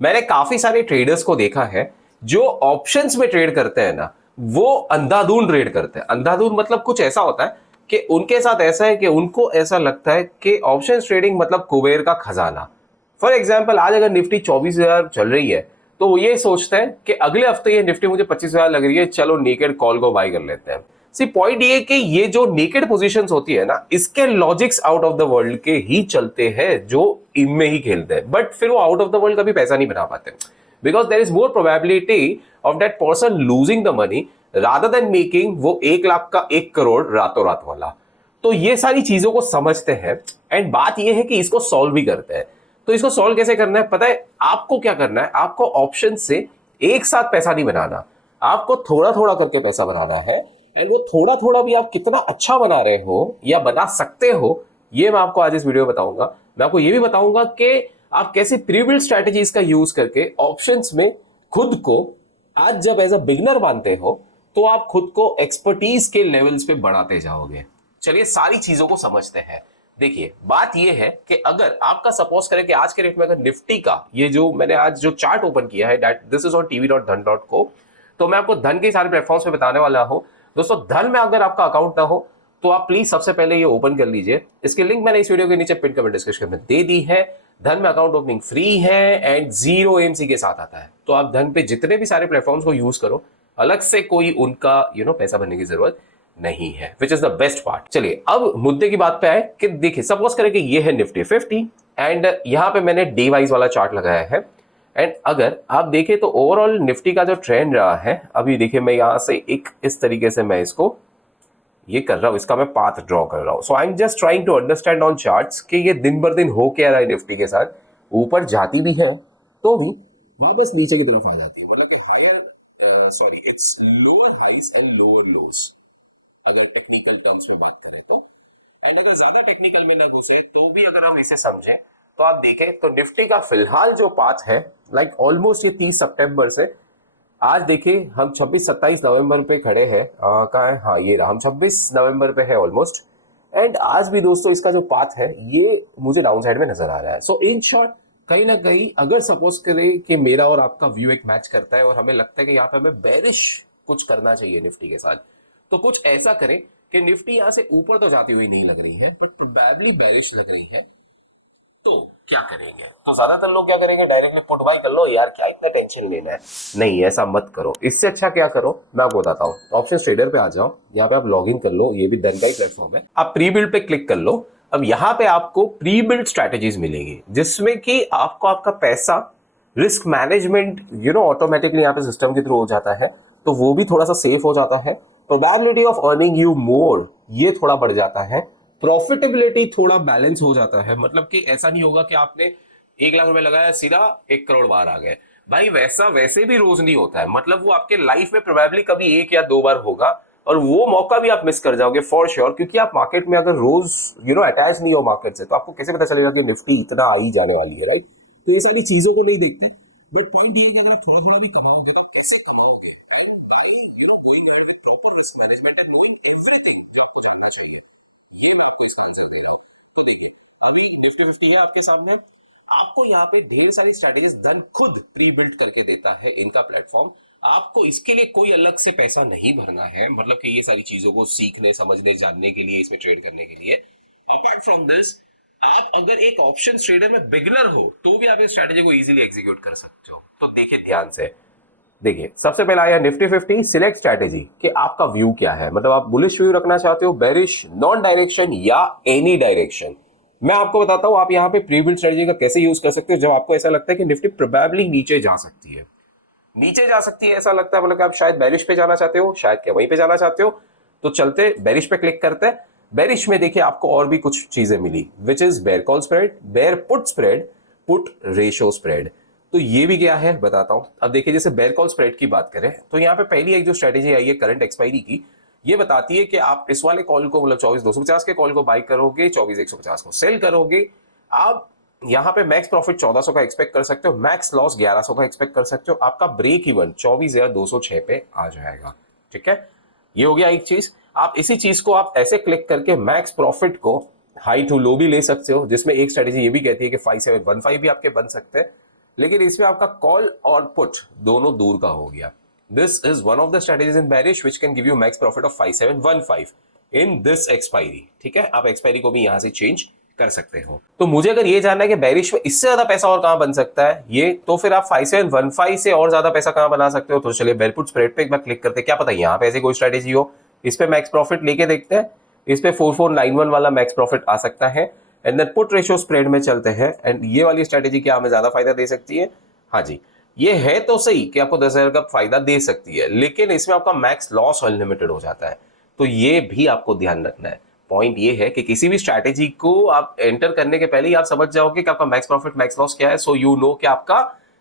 मैंने काफी सारे ट्रेडर्स को देखा है जो ऑप्शंस में ट्रेड करते हैं ना, वो अंधाधुन ट्रेड करते हैं। अंधाधुन मतलब कुछ ऐसा होता है कि उनके साथ ऐसा है कि उनको ऐसा लगता है कि ऑप्शंस ट्रेडिंग मतलब कुबेर का खजाना। फॉर एग्जाम्पल आज अगर निफ्टी 24,000 चल रही है तो वो ये सोचते हैं कि अगले हफ्ते ये निफ्टी मुझे 25,000 लग रही है, चलो नेकेड कॉल को बाय कर लेते हैं। सी पॉइंट ये कि ये जो नेकेड पोजीशंस होती है ना, इसके logics out of the world के ही चलते हैं जो इनमें ही खेलते हैं, बट फिर वो आउट ऑफ द वर्ल्ड कभी पैसा नहीं बना पाते because there is more probability of that person losing the money rather than making वो 1 लाख का 1 करोड़ रातों रात वाला। तो ये सारी चीजों को समझते हैं एंड बात ये है कि इसको सॉल्व भी करते हैं। तो इसको सॉल्व कैसे करना है पता है आपको? क्या करना है, आपको ऑप्शन से एक साथ पैसा नहीं बनाना, आपको थोड़ा थोड़ा करके पैसा बनाना है। एंड वो थोड़ा थोड़ा भी आप कितना अच्छा बना रहे हो या बना सकते हो, ये मैं आपको आज इस वीडियो में बताऊंगा। मैं आपको ये भी बताऊंगा कि आप कैसे प्री-बिल्ट स्ट्रेटजीज का यूज करके ऑप्शंस में खुद को आज जब एज अ बिगनर मानते हो तो आप खुद को एक्सपर्टीज के लेवल्स पे बढ़ाते जाओगे। चलिए सारी चीजों को समझते हैं। देखिए बात यह है कि अगर आपका सपोज करें कि आज के रेट में अगर निफ्टी का ये जो मैंने आज जो चार्ट ओपन किया है that this is on tv.dhan.co, तो मैं आपको धन के सारे प्लेटफॉर्म्स पे बताने वाला हूं। दोस्तों धन में अगर आपका अकाउंट ना हो तो आप प्लीज सबसे पहले ये ओपन कर लीजिए। इसकी लिंक मैंने इस वीडियो के नीचे पिन कमेंट डिस्क्रिप्शन में दे दी है। धन में अकाउंट ओपनिंग फ्री है एंड 0 एमसी के साथ आता है। तो आप धन पे जितने भी सारे प्लेटफॉर्म्स को यूज करो, अलग से कोई उनका पैसा भरने की जरूरत नहीं है, which is the best part. चलिए अब मुद्दे की बात पे आए कि देखिए सपोज करें कि ये है निफ्टी 50 एंड यहां पे मैंने डे वाइज वाला चार्ट लगाया है। एंड अगर आप देखें तो ओवरऑल निफ्टी का जो ट्रेंड रहा है, अभी देखिए मैं यहां से एक इस तरीके से मैं इसको ये कर रहा हूं, इसका मैं पाथ ड्रॉ कर रहा हूं। So I am just trying to understand on charts कि ये दिन भर दिन हो क्या रहा है निफ्टी के साथ। ऊपर जाती भी है तो भी वापस नीचे की तरफ आ जाती है, मतलब कि higher sorry it's lower highs and lower lows अगर टेक्निकल टर्म्स में बात करें तो। एंड अगर ज्यादा टेक्निकल में न घुसे तो भी अगर हम इसे समझें तो आप देखें तो निफ्टी का फिलहाल जो पाथ है लाइक ऑलमोस्ट ये 30 सितंबर से आज देखिए हम 26-27 नवंबर पे खड़े हैं। कहाँ है, हाँ ये रहा, हम 26 नवंबर पे है ऑलमोस्ट। एंड आज भी दोस्तों इसका जो पाथ है ये मुझे डाउन साइड में नजर आ रहा है। सो इन शॉर्ट कहीं ना कहीं अगर सपोज करें कि मेरा और आपका व्यू एक मैच करता है और हमें लगता है कि यहाँ पे हमें बेरिश कुछ करना चाहिए निफ्टी के साथ, तो कुछ ऐसा करें कि निफ्टी यहां से ऊपर तो जाती हुई नहीं लग रही है बट प्रोबेबली बेरिश लग रही है। तो क्या करेंगे? तो ज्यादातर लोग क्या करेंगे, डायरेक्टली पुट बाय कर लो यार, क्या इतना टेंशन लेना है। नहीं ऐसा मत करो, इससे अच्छा क्या करो मैं आपको बताता हूँ। ऑप्शन ट्रेडर पे आ जाओ, यहाँ पे आप लॉग इन कर लो, ये भी धन का ही प्लेटफॉर्म है। आप प्री बिल्ड पे क्लिक कर लो। अब यहाँ पे आपको प्री बिल्ड स्ट्रेटेजीज मिलेगी जिसमें कि आपको आपका पैसा रिस्क मैनेजमेंट ऑटोमेटिकली यहाँ पे सिस्टम के थ्रू हो जाता है, तो वो भी थोड़ा सा सेफ हो जाता है। Probability of earning you more ये थोड़ा बढ़ जाता है। प्रॉफिटेबिलिटी थोड़ा बैलेंस हो जाता है, मतलब कि ऐसा नहीं होगा कि आपने 1 लाख रुपए लगाया सीधा 1 करोड़ बाहर आ गए। भाई वैसा वैसे भी रोज नहीं होता है, मतलब वो आपके लाइफ में प्रोबेबली कभी 1 या 2 बार होगा और वो मौका भी आप मिस कर जाओगे फॉर श्योर, क्योंकि आप मार्केट में अगर रोज अटैच नहीं हो मार्केट से तो आपको कैसे पता चलेगा कि निफ्टी इतना आ ही जाने वाली है, राइट? तो ये सारी चीजों को नहीं देखते, बट पॉइंट ये है कि अगर आप थोड़ा थोड़ा भी कमाओगे तो कैसे कमाओगे, and by going ahead with proper risk management and knowing everything जो आपको जानना चाहिए, ये मैं आपको इसका आंसर दे रहा हूँ। तो देखिए अभी निफ्टी 50 है आपके सामने, आपको यहाँ पे ढेर सारी स्ट्रेटेजीज धन खुद प्री बिल्ट करके देता है इनका प्लेटफॉर्म। आपको इसके लिए कोई अलग से पैसा नहीं भरना है, मतलब कि ये सारी चीजों को सीखने समझने जानने के लिए, इसमें ट्रेड करने के लिए। अपार्ट फ्रॉम दिस आप अगर एक ऑप्शन ट्रेडर में बिगनर हो तो भी आप इस स्ट्रेटेजी को इजीली एग्जीक्यूट कर सकते हो। तो देखिए ध्यान से, देखिए सबसे पहला आया निफ्टी 50 सिलेक्ट स्ट्रेटेजी कि आपका व्यू क्या है, मतलब आप बुलिश व्यू रखना चाहते हो, बेरिश, नॉन डायरेक्शन या एनी डायरेक्शन। मैं आपको बताता हूं आप यहां पे प्री बिल्ड स्ट्रेटेजी का कैसे यूज कर सकते हो जब आपको ऐसा लगता है कि निफ्टी प्रोबेबली नीचे जा सकती है। नीचे जा सकती है ऐसा लगता है, मतलब कि आप शायद बेरिश पे जाना चाहते हो, शायद क्या वहीं पे जाना चाहते हो, तो चलते बेरिश पे क्लिक करते हैं। बेरिश में देखिए आपको और भी कुछ चीजें मिली, which is bear call spread, bear put spread, put ratio spread. तो ये भी क्या है बताता हूं। अब देखिए जैसे बेयर कॉल स्प्रेड की बात करें तो यहाँ पे पहली एक जो स्ट्रेटेजी आई है करंट एक्सपायरी की, ये बताती है कि आप इस वाले कॉल को मतलब 24,250 के कॉल को बाई करोगे, 24,150 को सेल करोगे। आप यहाँ पे मैक्स प्रॉफिट 1400 का एक्सपेक्ट कर सकते हो, मैक्स लॉस 1100 का एक्सपेक्ट कर सकते हो, आपका ब्रेक इवन 24,206 पे आ जाएगा। ठीक है, ये हो गया एक चीज। आप इसी चीज को आप ऐसे क्लिक करके मैक्स प्रॉफिट को हाई टू लो भी ले सकते हो, जिसमें एक स्ट्रेटेजी ये भी कहती है कि 5715 भी आपके बन सकते हैं। लेकिन इसमें आपका कॉल और पुट दोनों दूर का हो गया। This is one of the strategies in bearish which can give you max profit of 5715 in this expiry. ठीक है, आप एक्सपायरी को भी यहां से चेंज कर सकते हो। तो मुझे अगर ये जानना है कि बेरिश में इससे ज्यादा पैसा और कहां बन सकता है ये, तो फिर आप 5715 से और ज्यादा पैसा कहां बना सकते हो। तो चलिए बेल पुट स्प्रेड पे एक बार क्लिक करते हैं, क्या पता यहां पे ऐसी कोई स्ट्रेटेजी हो। इस पे मैक्स प्रॉफिट लेके देखते हैं, इस पे 4491 वाला मैक्स प्रॉफिट आ सकता है। And then put ratio spread में चलते हैं, एंड ये वाली स्ट्रेटेजी क्या हमें ज्यादा फायदा दे सकती है। हाँ जी, ये है तो सही कि आपको 10,000 का फायदा दे सकती है, लेकिन इसमें आपका मैक्स लॉस अनलिमिटेड हो जाता है। तो ये भी आपको ध्यान रखना है। पॉइंट ये है कि किसी भी स्ट्रैटेजी को आप एंटर करने के पहले ही आप समझ जाओगे कि आपका मैक्स प्रॉफिट मैक्स लॉस क्या है, सो यू नो कि आपका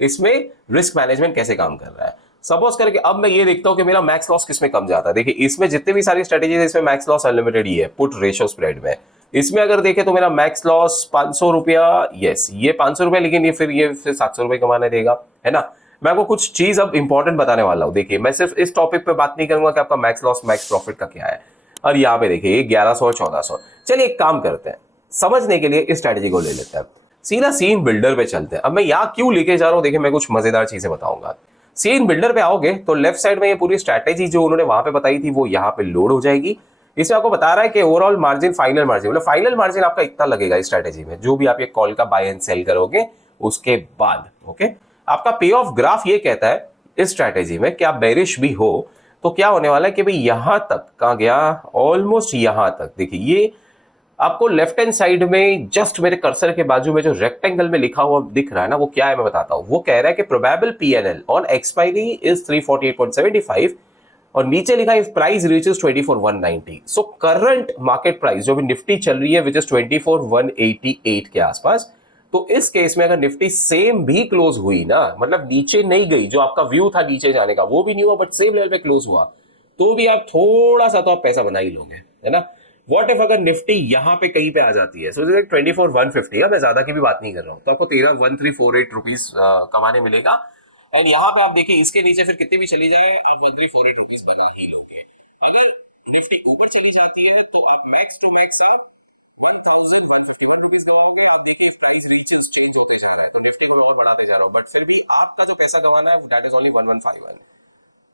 इसमें रिस्क मैनेजमेंट कैसे काम कर रहा है। सपोज करके अब मैं ये देखता हूं कि मेरा मैक्स लॉस किसमें कम जाता है। देखिए इसमें जितनी भी सारी स्ट्रेटेजी है इसमें मैक्स लॉस अनलिमिटेड ही है पुट रेशियो स्प्रेड में। इसमें अगर देखें तो मेरा मैक्स लॉस 500 रुपया, यस ये 500 रुपया, लेकिन ये फिर 700 रुपए कमाने देगा, है ना। मैं आपको कुछ चीज अब इंपॉर्टेंट बताने वाला हूं। देखिए मैं सिर्फ इस टॉपिक पे बात नहीं करूंगा कि आपका मैक्स लॉस मैक्स प्रॉफिट का क्या है। और यहाँ पे देखिए 1100 और 1400। चलिए एक काम करते हैं, समझने के लिए इस स्ट्रेटेजी को ले लेते हैं, सीधा सीन बिल्डर पे चलते हैं। अब मैं यहाँ क्यों लेके जा रहा हूँ, देखिए मैं कुछ मजेदार चीजें बताऊंगा। सीन बिल्डर पे आओगे तो लेफ्ट साइड में ये पूरी स्ट्रेटेजी जो उन्होंने वहां पे बताई थी वो यहाँ पे लोड हो जाएगी। इसमें आपको बता रहा है कि ओवरऑल मार्जिन, फाइनल मार्जिन, मतलब फाइनल मार्जिन आपका इतना लगेगा इस स्ट्रेटेजी में, जो भी आप ये कॉल का बाय एंड सेल करोगे उसके बाद। ओके, आपका पे ऑफ ग्राफ ये कहता है इस स्ट्रेटेजी में कि आप बेरिश भी हो तो क्या होने वाला है कि भाई यहां तक कहां गया, ऑलमोस्ट यहां तक। देखिए ये आपको लेफ्ट हैंड साइड में जस्ट मेरे कर्सर के बाजू में जो रेक्टेंगल में लिखा हुआ दिख रहा है ना, वो क्या है मैं बताता हूं। वो कह रहा है कि probable PNL on expiry is 348.75 और नीचे लिखा है price reaches 24,190। So current market price जो भी निफ्टी चल रही है विच इज 24,188 के आसपास। तो इस केस में अगर निफ्टी सेम भी क्लोज हुई ना, मतलब नीचे नहीं गई, जो आपका व्यू था नीचे जाने का वो भी नहीं हुआ, बट सेम लेवल पे क्लोज हुआ, तो भी आप थोड़ा सा तो आप पैसा बना ही लोगे, है ना। व्हाट इफ अगर निफ्टी यहां पे कहीं पे आ जाती है, सो 24,150, मैं ज्यादा की भी बात नहीं कर रहा हूं, तो आपको 13,1348 रुपीज कमाने मिलेगा। एंड यहाँ पे आप देखिए इसके नीचे फिर कितनी भी चली जाए आप 1348 रुपीज बना ही लोगे। अगर निफ्टी ऊपर चली जाती है तो आप मैक्स टू मैक्स आप 1,151 रुपीज कमाओगे। आप देखिए प्राइस रीचेस चेंज होते जा रहा है, तो निफ्टी को मैं और बढ़ाते जा रहा हूँ, बट फिर भी आपका जो पैसा कमाना है दैट इज ओनली 1151।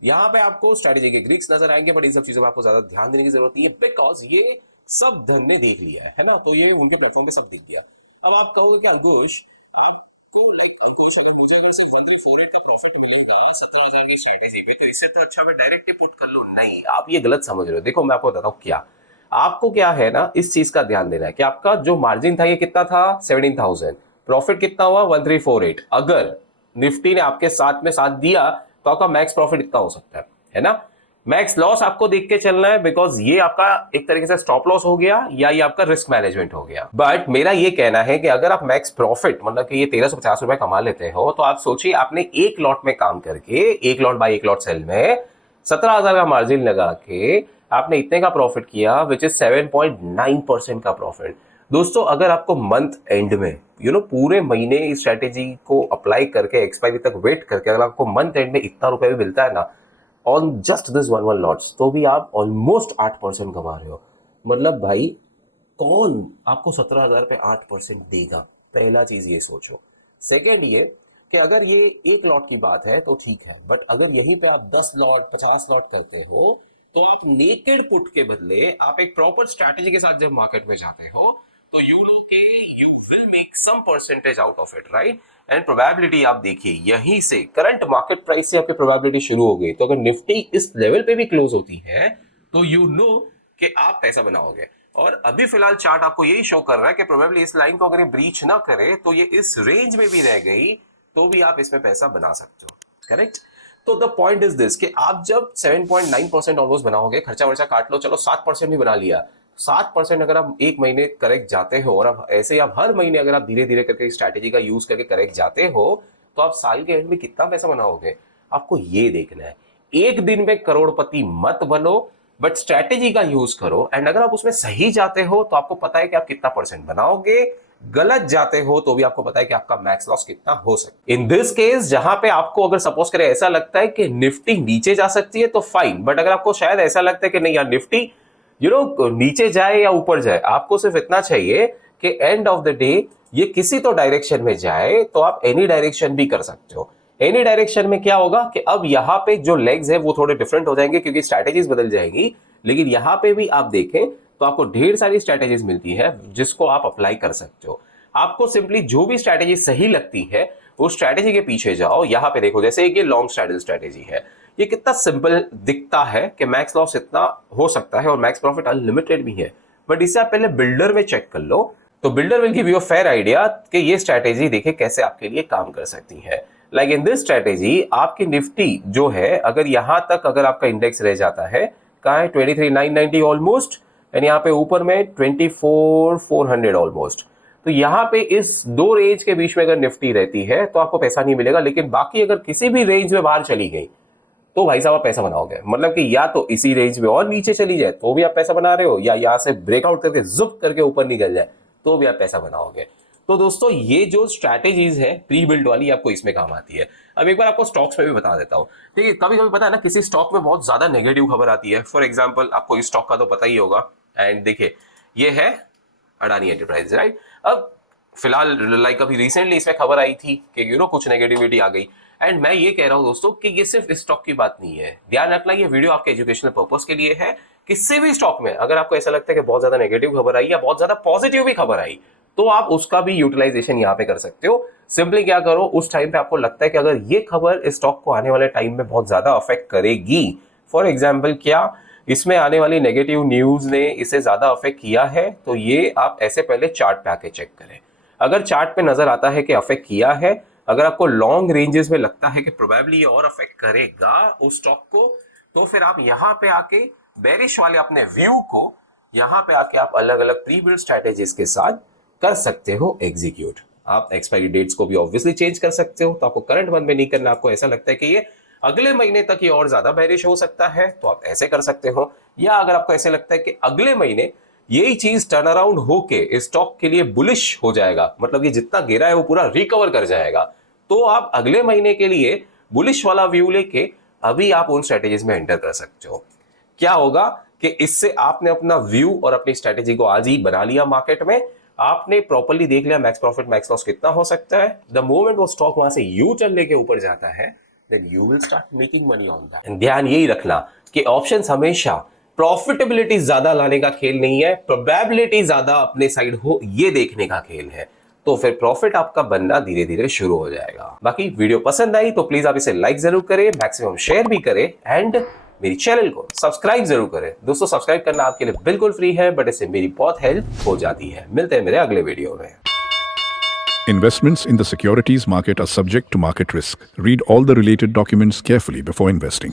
यहाँ पे आपको स्ट्रेटेजी के ग्रीक्स नजर आएंगे, बट इन सब चीजों में आपको ज्यादा ध्यान देने की जरूरत नहीं है, बिकॉज ये सब धन ने देख लिया है ना, तो ये उनके प्लेटफॉर्म पे सब दिख गया। अब आप कहोगे कि अंकुश आपको अंकुश अगर मुझे अगर सिर्फ 1348 का प्रॉफिट मिलेगा 17,000 की स्ट्रेटेजी पे, तो इससे तो अच्छा मैं डायरेक्ट पुट कर लूं। नहीं, आप ये गलत समझ रहे हो। देखो मैं आपको बताता हूँ क्या आपको क्या है ना, इस चीज का ध्यान देना है कि आपका जो मार्जिन था ये कितना था 17,000, प्रॉफिट कितना हुआ 1348। अगर निफ्टी ने आपके साथ में साथ दिया तो आपका मैक्स प्रॉफिट इतना हो सकता है ना। मैक्स लॉस आपको देख के चलना है, बिकॉज ये आपका एक तरीके से स्टॉप लॉस हो गया या ये आपका रिस्क मैनेजमेंट हो गया। बट मेरा ये कहना है कि अगर आप मैक्स प्रॉफिट मतलब कि ये 1350 रुपए कमा लेते हो, तो आप सोचिए आपने एक लॉट में काम करके, एक लॉट बाय एक लॉट सेल में 17,000 का मार्जिन लगा के आपने इतने का प्रॉफिट किया, विच इज 7.9% का प्रॉफिट। दोस्तों अगर आपको मंथ एंड में पूरे महीने इस स्ट्रेटेजी को अप्लाई करके एक्सपायरी तक वेट करके अगर आपको मंथ एंड में इतना रुपए भी मिलता है ना on just this one lots, तो भी आप ऑलमोस्ट 8% कमा रहे हो। मतलब भाई कौन आपको 17,000 पे 8% देगा, पहला चीज ये सोचो। सेकेंड ये कि अगर ये एक लॉट की बात है तो ठीक है, बट अगर यहीं पे आप 10 लॉट 50 लॉट करते हो, तो आप नेकेड पुट के बदले आप एक प्रॉपर स्ट्रैटेजी के साथ जब मार्केट में जाते हो, तो यू नो के you will make some percentage out of it, right. And probability आप देखिए यहीं से करंट मार्केट प्राइस से आपकी प्रोबेबिलिटी शुरू हो गई, तो अगर निफ्टी इस लेवल पे भी क्लोज होती है तो यू नो कि आप पैसा बनाओगे। और अभी फिलहाल चार्ट आपको यही शो कर रहा है कि प्रोबेबली इस लाइन को अगर ये ब्रीच ना करे तो ये इस रेंज में भी रह गई, तो भी आप इसमें पैसा बना सकते हो, करेक्ट। तो द पॉइंट इज दिस कि आप जब 7.9% ऑलमोस्ट बनाओगे, खर्चा वर्चा काट लो, चलो 7% भी बना लिया, 7% अगर आप एक महीने करेक्ट जाते हो और अब ऐसे आप हर महीने अगर आप धीरे धीरे करके स्ट्रैटेजी का यूज करके करेक्ट जाते हो, तो आप साल के एंड में कितना पैसा बनाओगे आपको ये देखना है। एक दिन में करोड़पति मत बनो, बट स्ट्रैटेजी का यूज करो, एंड अगर आप उसमें सही जाते हो तो आपको पता है कि आप कितना परसेंट बनाओगे, गलत जाते हो तो भी आपको पता है कि आपका मैक्स लॉस कितना हो सकता है। इन दिस केस जहां पे आपको अगर सपोज करें ऐसा लगता है कि निफ्टी नीचे जा सकती है तो फाइन, बट अगर आपको शायद ऐसा लगता है कि नहीं यार निफ्टी नीचे जाए या ऊपर जाए, आपको सिर्फ इतना चाहिए कि एंड ऑफ द डे ये किसी तो डायरेक्शन में जाए तो आप एनी डायरेक्शन भी कर सकते हो। एनी डायरेक्शन में क्या होगा कि अब यहाँ पे जो लेग्स है वो थोड़े डिफरेंट हो जाएंगे क्योंकि स्ट्रैटेजीज बदल जाएंगी, लेकिन यहाँ पे भी आप देखें तो आपको ढेर सारी स्ट्रैटेजीज मिलती है जिसको आप अप्लाई कर सकते हो। आपको सिंपली जो भी स्ट्रैटेजी सही लगती है उस स्ट्रैटेजी के पीछे जाओ। यहाँ पे देखो जैसे एक ये लॉन्ग स्ट्रैडल स्ट्रैटेजी है, ये कितना सिंपल दिखता है कि मैक्स लॉस इतना हो सकता है और मैक्स प्रॉफिट अनलिमिटेड भी है, बट इससे आप पहले बिल्डर में चेक कर लो तो builder will give you a fair idea कि ये स्ट्रैटेजी देखिए कैसे आपके लिए काम कर सकती है। लाइक इन दिस स्ट्रैटेजी आपकी निफ्टी जो है अगर यहां तक अगर आपका इंडेक्स रह जाता है, कहाँ है 23,990 ऑलमोस्ट, एंड यहाँ पे ऊपर में 24,400 ऑलमोस्ट, तो यहाँ पे इस दो रेंज के बीच में अगर निफ्टी रहती है तो आपको पैसा नहीं मिलेगा, लेकिन बाकी अगर किसी भी रेंज में बाहर चली गई तो भाई साहब आप पैसा बनाओगे। मतलब कि या तो इसी रेंज में और नीचे चली जाए तो भी आप पैसा बना रहे हो, या यहाँ से ब्रेकआउट करके जुप करके ऊपर निकल जाए तो भी आप पैसा बनाओगे। तो दोस्तों ये जो स्ट्रैटेजीज है प्री बिल्ड वाली आपको इसमें काम आती है। अब एक बार आपको स्टॉक्स में भी बता देता हूँ। देखिए कभी कभी पता है ना किसी स्टॉक में बहुत ज्यादा नेगेटिव खबर आती है। फॉर एग्जाम्पल आपको इस स्टॉक का तो पता ही होगा, एंड देखिए ये है अडानी एंटरप्राइज, राइट। अब फिलहाल लाइक अभी रिसेंटली इसमें खबर आई थी कि कुछ नेगेटिविटी आ गई, एंड मैं ये कह रहा हूं दोस्तों कि ये सिर्फ इस स्टॉक की बात नहीं है। ध्यान रखना ये वीडियो आपके एजुकेशनल पर्पस के लिए है। किसी भी स्टॉक में अगर आपको ऐसा लगता है कि बहुत ज्यादा नेगेटिव खबर आई या बहुत ज्यादा पॉजिटिव भी खबर आई तो आप उसका भी यूटिलाइजेशन यहाँ पे कर सकते हो। सिंपली क्या करो, उस टाइम पे आपको लगता है कि अगर ये खबर इस स्टॉक को आने वाले टाइम में बहुत ज्यादा अफेक्ट करेगी, फॉर एग्जाम्पल क्या इसमें आने वाली नेगेटिव न्यूज ने इसे ज्यादा अफेक्ट किया है, तो ये आप ऐसे पहले चार्ट पे आके चेक करें। अगर चार्ट पे नजर आता है कि अफेक्ट किया है, अगर आपको लॉन्ग रेंजेस में लगता है कि प्रोबेबली ये और अफेक्ट करेगा उस स्टॉक को, तो फिर आप यहाँ पे आके बेरिश वाले अपने व्यू को यहाँ पे आके आप अलग अलग प्री बिल्ड स्ट्रैटेजीज के साथ कर सकते हो एग्जीक्यूट। आप एक्सपायरी डेट्स को भी ऑब्वियसली चेंज कर सकते हो, तो आपको करंट मंथ में नहीं करना। आपको ऐसा लगता है कि ये अगले महीने तक ये और ज्यादा बेरिश हो सकता है तो आप ऐसे कर सकते हो, या अगर आपको ऐसे लगता है कि अगले महीने यही चीज टर्न अराउंड होके इस स्टॉक के लिए बुलिश हो जाएगा, मतलब ये जितना गिरा है वो पूरा रिकवर कर जाएगा, तो आप अगले महीने के लिए बुलिश वाला व्यू लेके अभी आप उन स्ट्रेटेजीज में एंटर कर सकते हो। क्या होगा कि इससे आपने अपना व्यू और अपनी स्ट्रेटेजी को आज ही बना लिया मार्केट में, आपने प्रॉपर्ली देख लिया मैक्स प्रॉफिट मैक्स लॉस कितना हो सकता है। द मोमेंट वो स्टॉक वहां से यू टर्न लेके ऊपर जाता है then you will start making money on that। ध्यान यही रखना कि ऑप्शंस हमेशा प्रॉफिटेबिलिटी ज्यादा लाने का खेल नहीं है, प्रोबेबिलिटी ज्यादा अपने साइड हो ये देखने का खेल है, तो फिर प्रॉफिट आपका बनना धीरे धीरे शुरू हो जाएगा। बाकी वीडियो पसंद आई तो प्लीज आप इसे लाइक जरूर करें, मैक्सिमम शेयर भी करें, एंड मेरी चैनल को सब्सक्राइब जरूर करें। दोस्तों सब्सक्राइब करना आपके लिए बिल्कुल फ्री है, बट इससे मेरी बहुत हेल्प हो जाती है। मिलते हैं मेरे अगले वीडियो में। Investments in the securities market are subject to market risk. Read all the related documents carefully before investing.